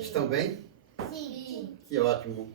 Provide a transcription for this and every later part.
Estão bem? Sim. Que ótimo.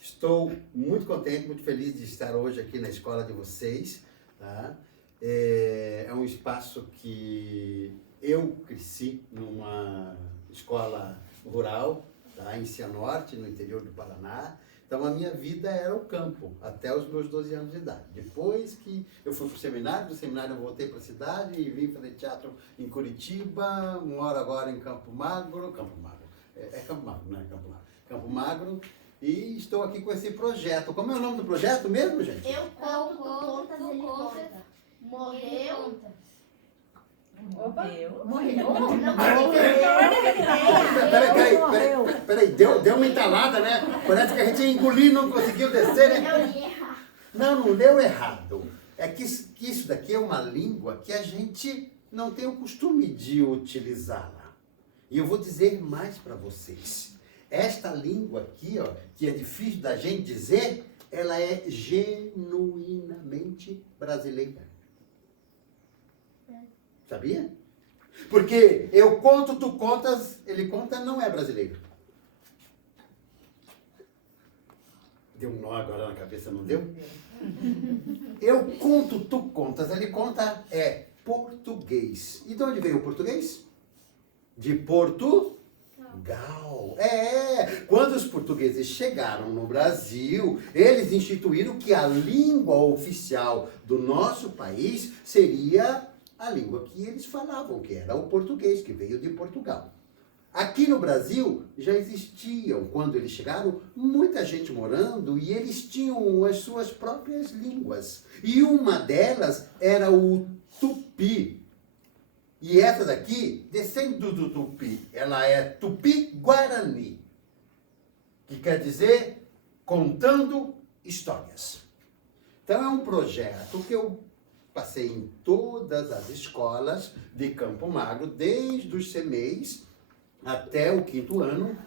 Estou muito contente, muito feliz de estar hoje aqui na escola de vocês. Tá? É um espaço que eu cresci numa escola rural, tá? Em Cianorte, no interior do Paraná. Então a minha vida era o campo, até os meus 12 anos de idade. Depois que eu fui para o seminário, do seminário eu voltei para a cidade e vim fazer teatro em Curitiba, moro agora em Campo Magro, Campo Magro, é Campo Magro, não é Campo Magro, Campo Magro, e estou aqui com esse projeto. Como é o nome do projeto mesmo, gente? Eu conto, tu contas, ele conta. Morreu. Morreu? Peraí, deu uma entalada, né? Parece que a gente engoliu e não conseguiu descer, né? Não deu errado. É que isso daqui é uma língua que a gente não tem o costume de utilizá-la. E eu vou dizer mais para vocês. Esta língua aqui, ó, que é difícil da gente dizer, ela é genuinamente brasileira. Sabia? Porque eu conto, tu contas, ele conta, não é brasileiro. Deu um nó agora na cabeça, não deu? Eu conto, tu contas, ele conta é português. E de onde veio o português? De Portugal. Quando os portugueses chegaram no Brasil, eles instituíram que a língua oficial do nosso país seria a língua que eles falavam, que era o português, que veio de Portugal. Aqui no Brasil já existiam, quando eles chegaram, muita gente morando e eles tinham as suas próprias línguas. E uma delas era o tupi. E essa daqui, descendo do tupi, ela é tupi-guarani, que quer dizer contando histórias. Então é um projeto que eu passei em todas as escolas de Campo Magro, desde os CMEs até o 5º ano,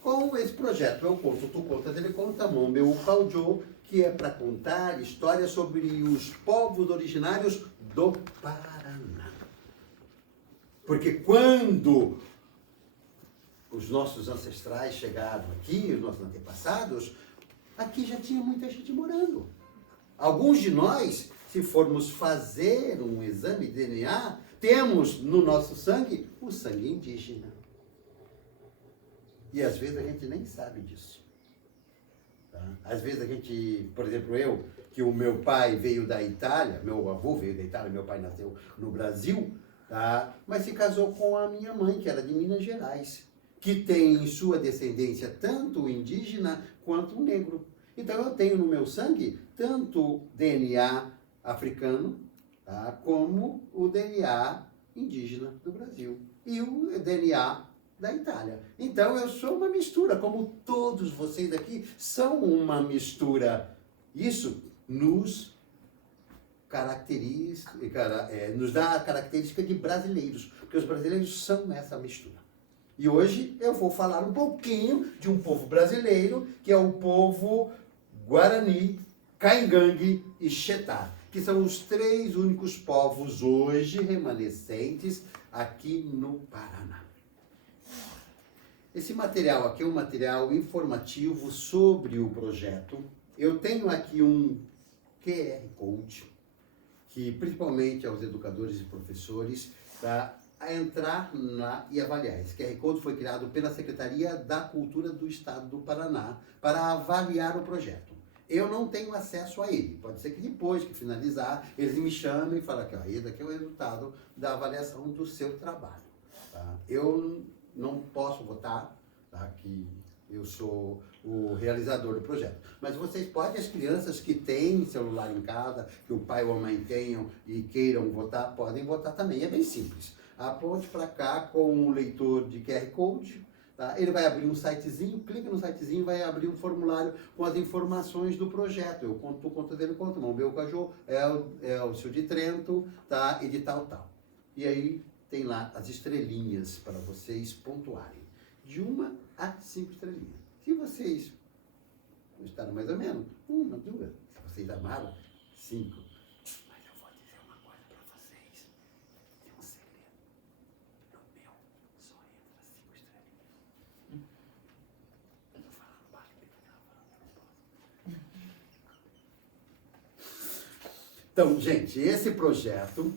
com esse projeto. Eu conto, tu contas, ele conta, Mombeu Caujô, que é para contar histórias sobre os povos originários do Paraná. Porque quando os nossos ancestrais chegaram aqui, os nossos antepassados, aqui já tinha muita gente morando. Alguns de nós, se formos fazer um exame de DNA, temos no nosso sangue o sangue indígena. E às vezes a gente nem sabe disso. Tá? Às vezes a gente, por exemplo, que o meu pai veio da Itália, meu avô veio da Itália, meu pai nasceu no Brasil, tá? Mas se casou com a minha mãe, que era de Minas Gerais, que tem em sua descendência tanto o indígena quanto o negro. Então eu tenho no meu sangue tanto DNA africano, tá, como o DNA indígena do Brasil e o DNA da Itália. Então eu sou uma mistura, como todos vocês aqui são uma mistura. Isso nos caracteriza, nos dá a característica de brasileiros, porque os brasileiros são essa mistura. E hoje eu vou falar um pouquinho de um povo brasileiro, que é o povo Guarani, Caingangue e Xetá, que são os 3 únicos povos hoje remanescentes aqui no Paraná. Esse material aqui é um material informativo sobre o projeto. Eu tenho aqui um QR Code, que principalmente aos educadores e professores, para entrar lá e avaliar. Esse QR Code foi criado pela Secretaria da Cultura do Estado do Paraná para avaliar o projeto. Eu não tenho acesso a ele. Pode ser que depois que finalizar, eles me chamem e falem que esse daqui é o resultado da avaliação do seu trabalho. Tá? Eu não posso votar, tá? Que eu sou o realizador do projeto. Mas vocês podem, as crianças que têm celular em casa, que o pai ou a mãe tenham e queiram votar, podem votar também. É bem simples. Aponte para cá com um leitor de QR Code. Tá? Ele vai abrir um sitezinho, clica no sitezinho, vai abrir um formulário com as informações do projeto. Eu conto, tu contas, ele conta. Mombeu Cajô é o seu de Trento, tá? E de tal. E aí tem lá as estrelinhas para vocês pontuarem. De 1 a 5 estrelinhas. Se vocês gostaram mais ou menos, 1, 2. Se vocês amaram, 5. Mas eu vou dizer uma coisa para vocês. Tem um segredo. No meu só entra 5 estrelinhas. Então, gente, esse projeto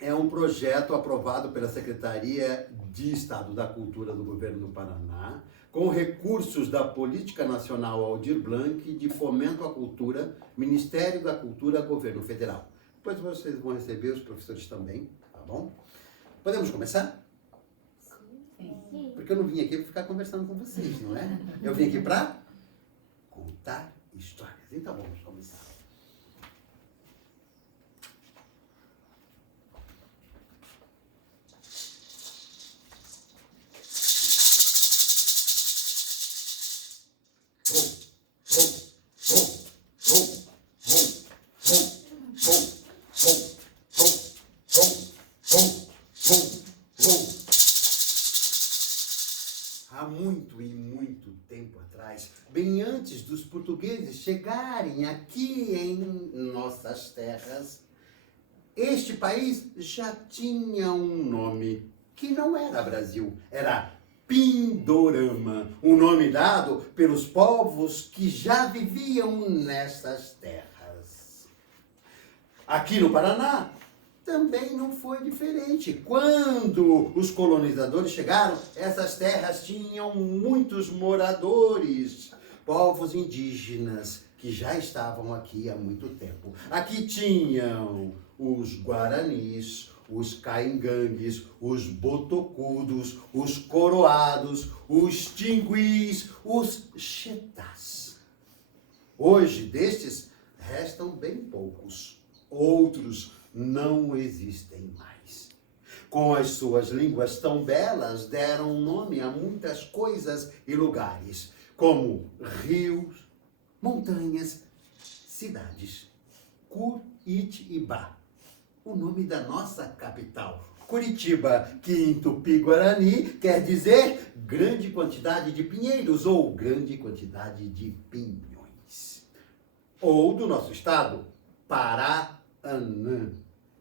é um projeto aprovado pela Secretaria de Estado da Cultura do Governo do Paraná, com recursos da Política Nacional Aldir Blanc de Fomento à Cultura, Ministério da Cultura, Governo Federal. Depois vocês vão receber, os professores também, tá bom? Podemos começar? Sim. Porque eu não vim aqui para ficar conversando com vocês, não é? Eu vim aqui para contar histórias. Então vamos começar. Há muito e muito tempo atrás, bem antes dos portugueses chegarem aqui em nossas terras, este país já tinha um nome que não era Brasil, era Pindorama, um nome dado pelos povos que já viviam nessas terras. Aqui no Paraná, também não foi diferente. Quando os colonizadores chegaram, essas terras tinham muitos moradores, povos indígenas que já estavam aqui há muito tempo. Aqui tinham os guaranis, os caingangues, os botocudos, os coroados, os tinguis, os xetás. Hoje, destes, restam bem poucos. Outros não existem mais. Com as suas línguas tão belas, deram nome a muitas coisas e lugares, como rios, montanhas, cidades. Curitiba, o nome da nossa capital. Curitiba, que em Tupi-Guarani quer dizer grande quantidade de pinheiros ou grande quantidade de pinhões. Ou do nosso estado, Paraná,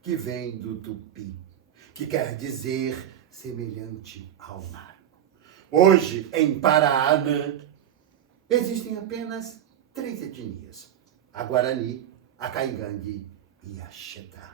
que vem do Tupi, que quer dizer semelhante ao mar. Hoje, em Paraná, existem apenas 3 etnias: a Guarani, a Caingangue e a Xetá.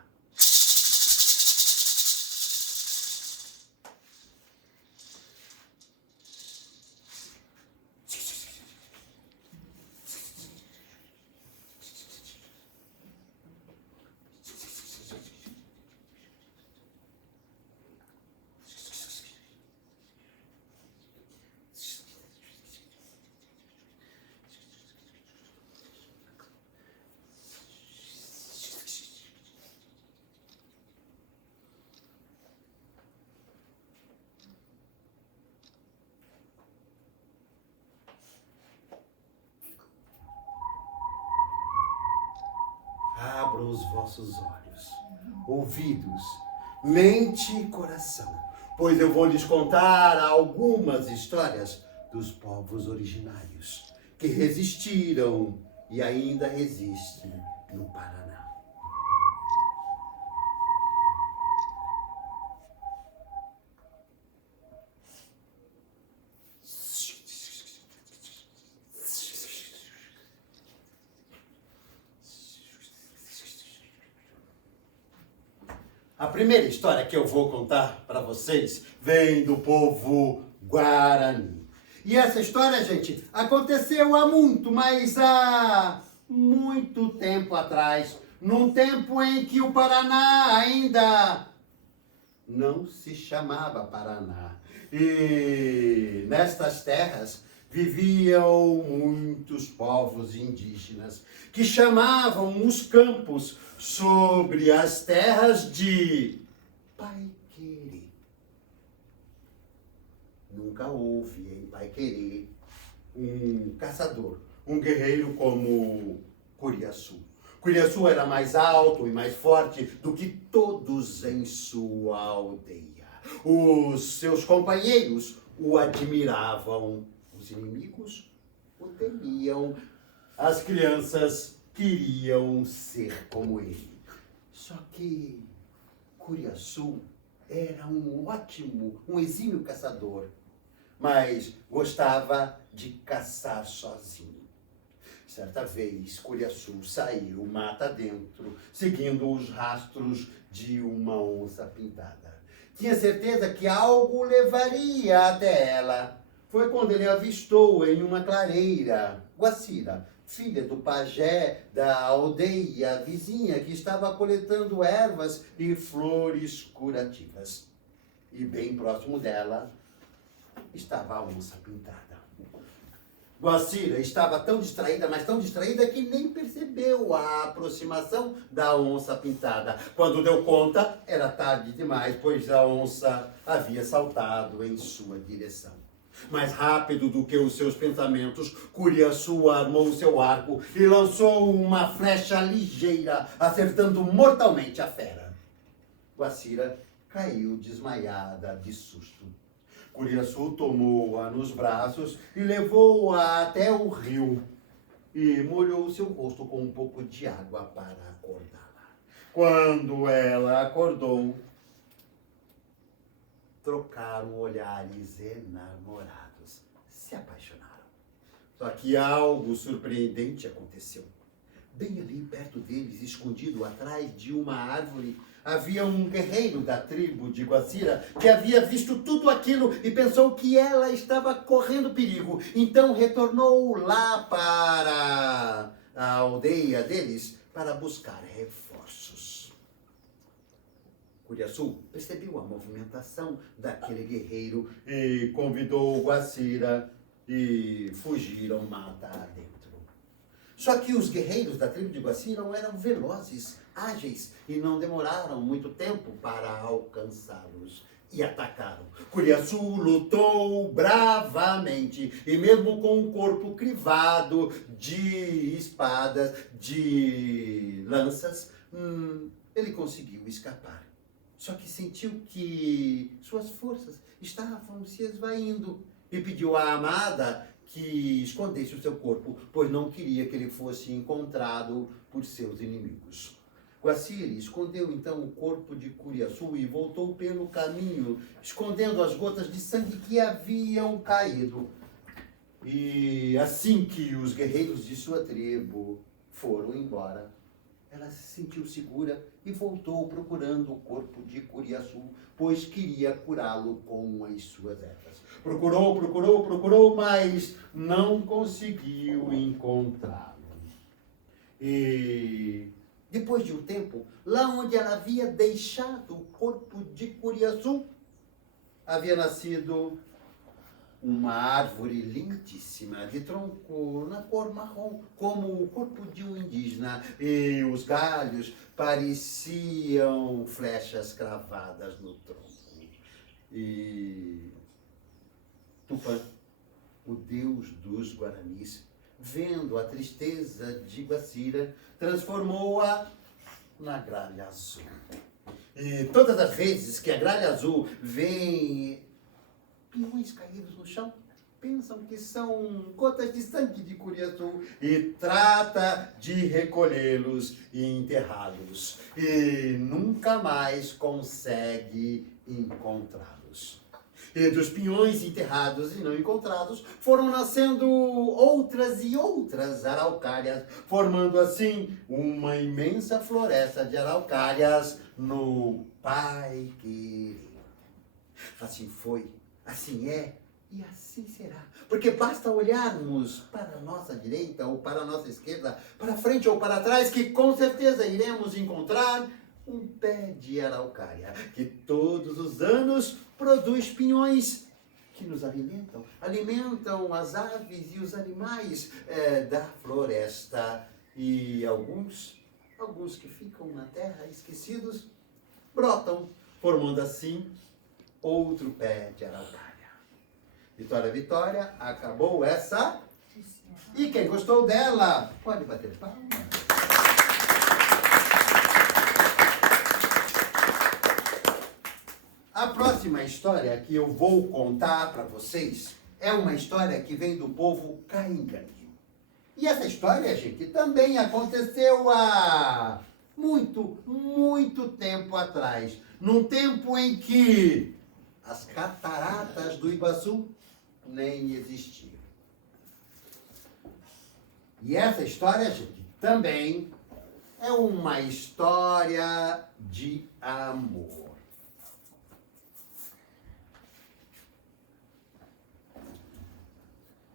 Abram os vossos olhos, ouvidos, mente e coração, pois eu vou lhes contar algumas histórias dos povos originários que resistiram e ainda resistem no Paraná. A primeira história que eu vou contar para vocês vem do povo Guarani. E essa história, gente, aconteceu há muito tempo atrás, num tempo em que o Paraná ainda não se chamava Paraná. E nestas terras viviam muitos povos indígenas que chamavam os campos sobre as terras de Paiquerê. Nunca houve em Paiquerê um caçador, um guerreiro como Curiaçu. Curiaçu era mais alto e mais forte do que todos em sua aldeia. Os seus companheiros o admiravam, os inimigos o temiam, as crianças queriam ser como ele. Só que Curiaçu era um exímio caçador, mas gostava de caçar sozinho. Certa vez, Curiaçu saiu mata dentro, seguindo os rastros de uma onça pintada. Tinha certeza que algo o levaria até ela. Foi quando ele avistou em uma clareira Guacira, filha do pajé da aldeia vizinha, que estava coletando ervas e flores curativas. E bem próximo dela estava a onça pintada. Guacira estava tão distraída, mas tão distraída que nem percebeu a aproximação da onça pintada. Quando deu conta, era tarde demais, pois a onça havia saltado em sua direção. Mais rápido do que os seus pensamentos, Curiaçu armou seu arco e lançou uma flecha ligeira, acertando mortalmente a fera. Guacira caiu desmaiada de susto. Curiaçu tomou-a nos braços e levou-a até o rio e molhou seu rosto com um pouco de água para acordá-la. Quando ela acordou, trocaram olhares enamorados, se apaixonaram. Só que algo surpreendente aconteceu. Bem ali perto deles, escondido atrás de uma árvore, havia um guerreiro da tribo de Guacira que havia visto tudo aquilo e pensou que ela estava correndo perigo. Então retornou lá para a aldeia deles para buscar reforços. Curiaçu percebeu a movimentação daquele guerreiro e convidou Guacira e fugiram mata adentro. Só que os guerreiros da tribo de Guacira eram velozes, ágeis e não demoraram muito tempo para alcançá-los e atacaram. Curiaçu lutou bravamente e mesmo com o corpo crivado de espadas, de lanças, ele conseguiu escapar. Só que sentiu que suas forças estavam se esvaindo e pediu à amada que escondesse o seu corpo, pois não queria que ele fosse encontrado por seus inimigos. Guacira escondeu então o corpo de Curiaçu e voltou pelo caminho, escondendo as gotas de sangue que haviam caído. E assim que os guerreiros de sua tribo foram embora, ela se sentiu segura e voltou procurando o corpo de Curiaçu, pois queria curá-lo com as suas ervas. Procurou, mas não conseguiu encontrá-lo. E depois de um tempo, lá onde ela havia deixado o corpo de Curiaçu, havia nascido uma árvore lindíssima, de tronco na cor marrom, como o corpo de um indígena, e os galhos pareciam flechas cravadas no tronco. E Tupã, o deus dos Guaranis, vendo a tristeza de Guacira, transformou-a na gralha azul. E todas as vezes que a gralha azul vem pinhões caídos no chão, pensam que são gotas de sangue de Curiaçu e trata de recolhê-los e enterrá-los. E nunca mais consegue encontrá-los. E dos pinhões enterrados e não encontrados foram nascendo outras e outras araucárias, formando assim uma imensa floresta de araucárias no Pai Querer. Assim foi, assim é e assim será. Porque basta olharmos para a nossa direita ou para a nossa esquerda, para frente ou para trás, que com certeza iremos encontrar um pé de araucária, que todos os anos produz pinhões que nos alimentam. Alimentam as aves e os animais da floresta. E alguns que ficam na terra esquecidos, brotam, formando assim outro pé de araucária. Vitória, Vitória, acabou essa. E quem gostou dela, pode bater palmas. A próxima história que eu vou contar para vocês é uma história que vem do povo Caingangue. E essa história, gente, também aconteceu há muito tempo atrás. Num tempo em que as cataratas do Iguaçu nem existiam. E essa história, gente, também é uma história de amor.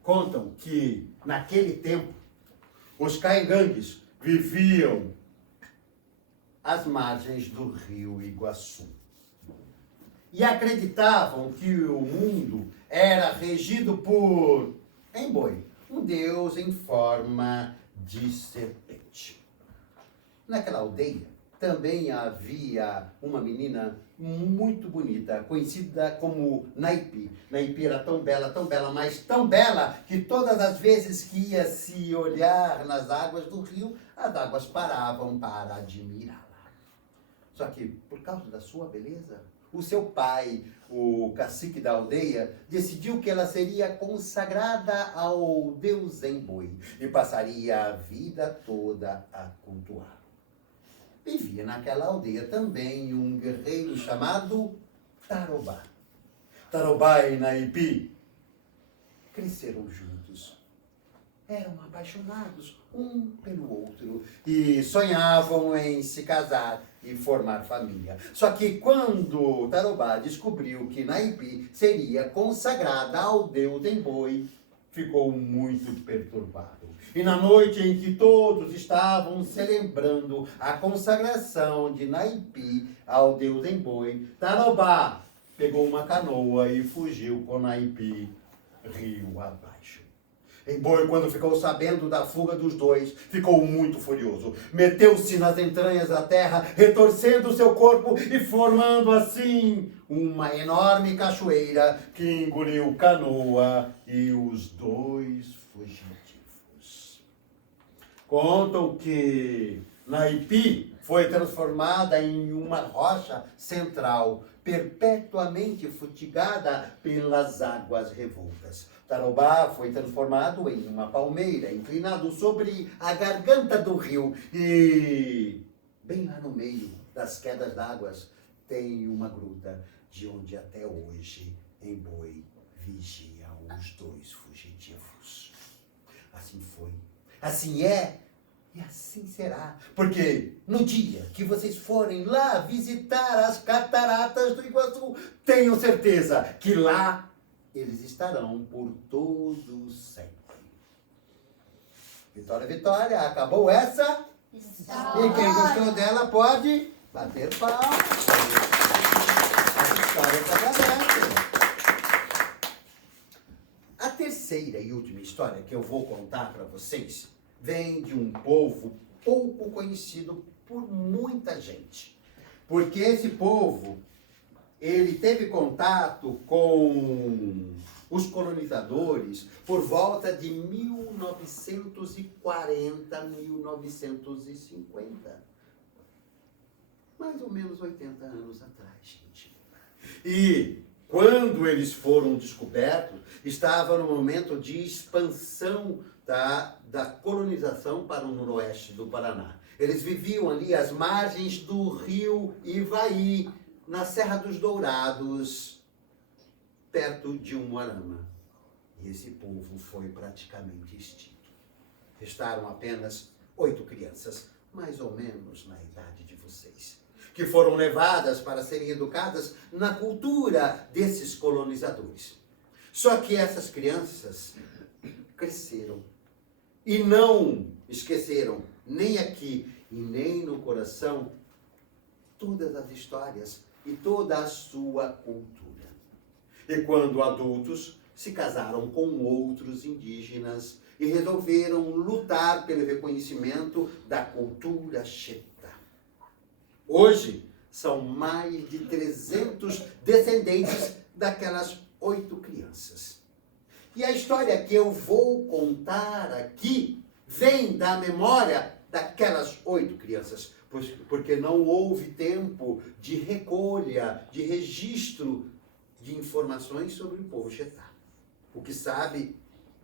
Contam que, naquele tempo, os caingangues viviam às margens do rio Iguaçu. E acreditavam que o mundo era regido por Emboi, um deus em forma de serpente. Naquela aldeia também havia uma menina muito bonita, conhecida como Naipi. Naipi era tão bela, mas tão bela, que todas as vezes que ia se olhar nas águas do rio, as águas paravam para admirá-la. Só que, por causa da sua beleza, o seu pai, o cacique da aldeia, decidiu que ela seria consagrada ao deus Emboi e passaria a vida toda a cultuá-lo. Vivia naquela aldeia também um guerreiro chamado Tarobá. Tarobá e Naipi cresceram juntos. Eram apaixonados um pelo outro e sonhavam em se casar e formar família. Só que quando Tarobá descobriu que Naipi seria consagrada ao deus Emboi, ficou muito perturbado. E na noite em que todos estavam celebrando a consagração de Naipi ao deus Emboi, Tarobá pegou uma canoa e fugiu com Naipi rio abaixo. Emboi, quando ficou sabendo da fuga dos dois, ficou muito furioso. Meteu-se nas entranhas da terra, retorcendo seu corpo e formando assim uma enorme cachoeira que engoliu canoa e os dois fugitivos. Contam que Naipi foi transformada em uma rocha central, perpetuamente fustigada pelas águas revoltas. Tarobá foi transformado em uma palmeira, inclinado sobre a garganta do rio. E bem lá no meio das quedas d'água tem uma gruta, de onde até hoje Emboi vigia os dois fugitivos. Assim foi, assim é e assim será. Porque no dia que vocês forem lá visitar as cataratas do Iguaçu, tenham certeza que lá eles estarão por todo sempre. Vitória, Vitória, acabou essa? E quem gostou dela pode bater palmas. A história está aberta. A terceira e última história que eu vou contar para vocês vem de um povo pouco conhecido por muita gente. Porque esse povo, ele teve contato com os colonizadores por volta de 1940, 1950. Mais ou menos 80 anos atrás, gente. E quando eles foram descobertos, estava no momento de expansão da colonização para o noroeste do Paraná. Eles viviam ali às margens do rio Ivaí, na Serra dos Dourados, perto de Umuarama. E esse povo foi praticamente extinto. Restaram apenas 8 crianças, mais ou menos na idade de vocês, que foram levadas para serem educadas na cultura desses colonizadores. Só que essas crianças cresceram e não esqueceram, nem aqui e nem no coração, todas as histórias e toda a sua cultura. E quando adultos, se casaram com outros indígenas e resolveram lutar pelo reconhecimento da cultura Xetá. Hoje, são mais de 300 descendentes daquelas 8 crianças. E a história que eu vou contar aqui vem da memória daquelas 8 crianças, porque não houve tempo de recolha, de registro de informações sobre o povo Xetá. O que sabe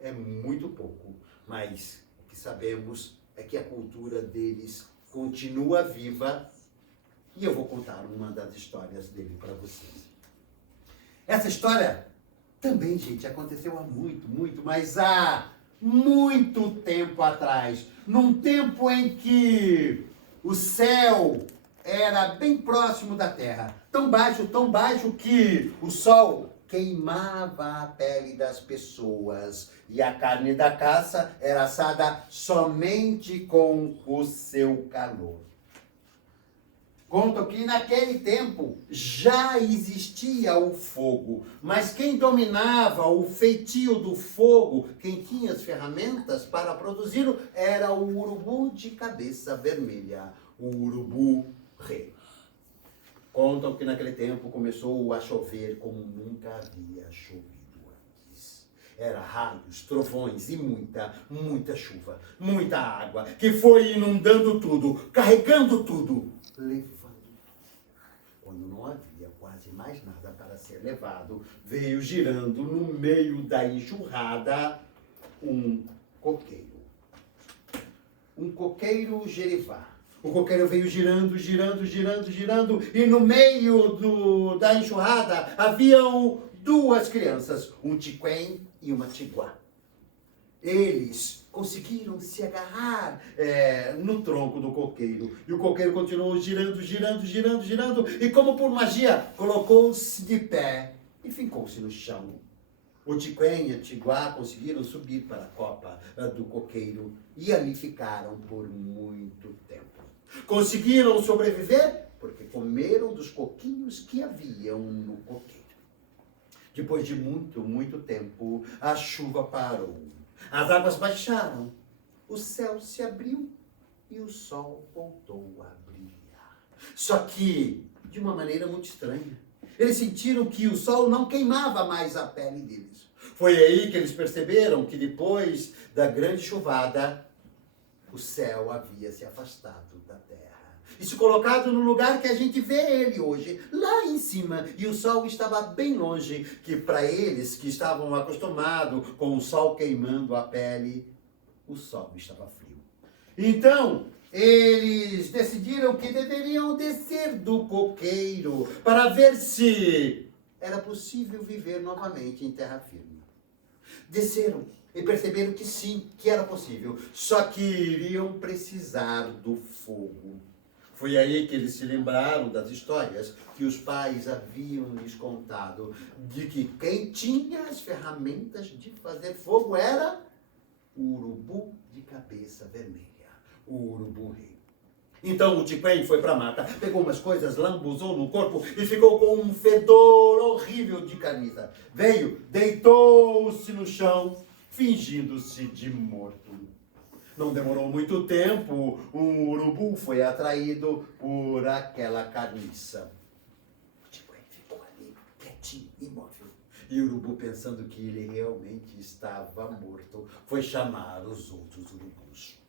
é muito pouco, mas o que sabemos é que a cultura deles continua viva e eu vou contar uma das histórias dele para vocês. Essa história também, gente, aconteceu há muito, mas há muito tempo atrás, num tempo em que o céu era bem próximo da terra, tão baixo que o sol queimava a pele das pessoas e a carne da caça era assada somente com o seu calor. Conto que naquele tempo já existia o fogo, mas quem dominava o feitio do fogo, quem tinha as ferramentas para produzi-lo, era o urubu de cabeça vermelha, o urubu-rei. Contam que naquele tempo começou a chover como nunca havia chovido antes. Era raios, trovões e muita chuva, muita água, que foi inundando tudo, carregando tudo, levando tudo. Quando não havia quase mais nada para ser levado, veio girando no meio da enxurrada um coqueiro. Um coqueiro gerivá. O coqueiro veio girando, e no meio da enxurrada haviam duas crianças, um tiquém e uma tiguá. Eles conseguiram se agarrar no tronco do coqueiro. E o coqueiro continuou girando, e como por magia, colocou-se de pé e fincou-se no chão. O tiquém e a tiguá conseguiram subir para a copa do coqueiro e ali ficaram por muito tempo. Conseguiram sobreviver porque comeram dos coquinhos que haviam no coqueiro. Depois de muito tempo, a chuva parou. As águas baixaram, o céu se abriu e o sol voltou a brilhar. Só que de uma maneira muito estranha. Eles sentiram que o sol não queimava mais a pele deles. Foi aí que eles perceberam que depois da grande chuvada, o céu havia se afastado da terra e se colocado no lugar que a gente vê ele hoje, lá em cima. E o sol estava bem longe, que para eles que estavam acostumados com o sol queimando a pele, o sol estava frio. Então, eles decidiram que deveriam descer do coqueiro para ver se era possível viver novamente em terra firme. Desceram e perceberam que sim, que era possível, só que iriam precisar do fogo. Foi aí que eles se lembraram das histórias que os pais haviam lhes contado, de que quem tinha as ferramentas de fazer fogo era o urubu de cabeça vermelha, o urubu-rei. Então o tiquém foi para a mata, pegou umas coisas, lambuzou no corpo e ficou com um fedor horrível de carniça. Veio, deitou-se no chão, fingindo-se de morto. Não demorou muito tempo, um urubu foi atraído por aquela carniça. O tiquém ficou ali, quietinho, imóvel. E o urubu, pensando que ele realmente estava morto, foi chamar os outros urubus.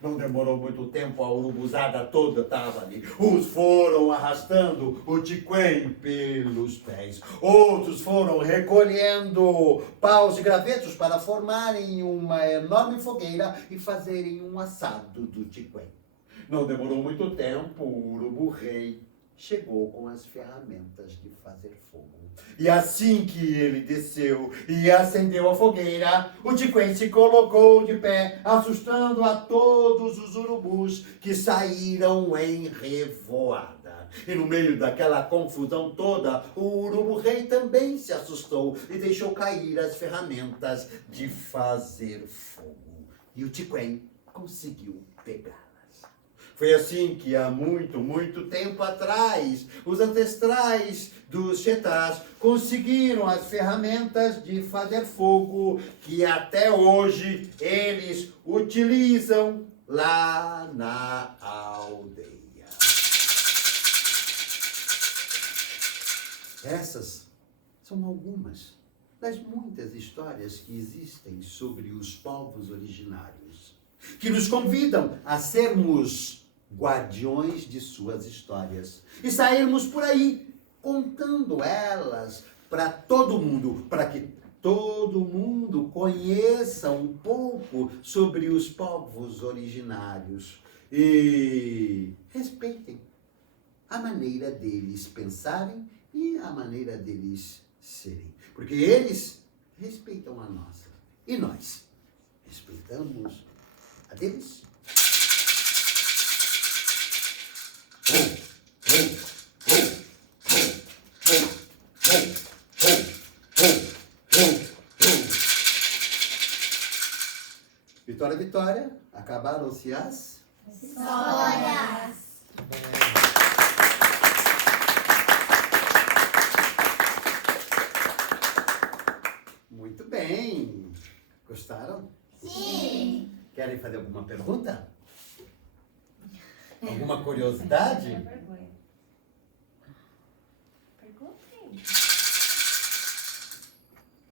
Não demorou muito tempo, a urubuzada toda estava ali. Uns foram arrastando o tiquém pelos pés. Outros foram recolhendo paus e gravetos para formarem uma enorme fogueira e fazerem um assado do tiquém. Não demorou muito tempo, o urubu-rei chegou com as ferramentas de fazer fogo. E assim que ele desceu e acendeu a fogueira, o tiquém se colocou de pé, assustando a todos os urubus que saíram em revoada. E no meio daquela confusão toda, o urubu-rei também se assustou e deixou cair as ferramentas de fazer fogo. E o tiquém conseguiu pegar. Foi assim que há muito tempo atrás, os ancestrais dos Chetás conseguiram as ferramentas de fazer fogo que até hoje eles utilizam lá na aldeia. Essas são algumas das muitas histórias que existem sobre os povos originários, que nos convidam a sermos guardiões de suas histórias e sairmos por aí contando elas para todo mundo, para que todo mundo conheça um pouco sobre os povos originários e respeitem a maneira deles pensarem e a maneira deles serem, porque eles respeitam a nossa e nós Respeitamos a deles. Vitória, Vitória, acabaram-se as... Histórias. Muito bem. Gostaram? Sim. Querem fazer alguma pergunta? Alguma curiosidade?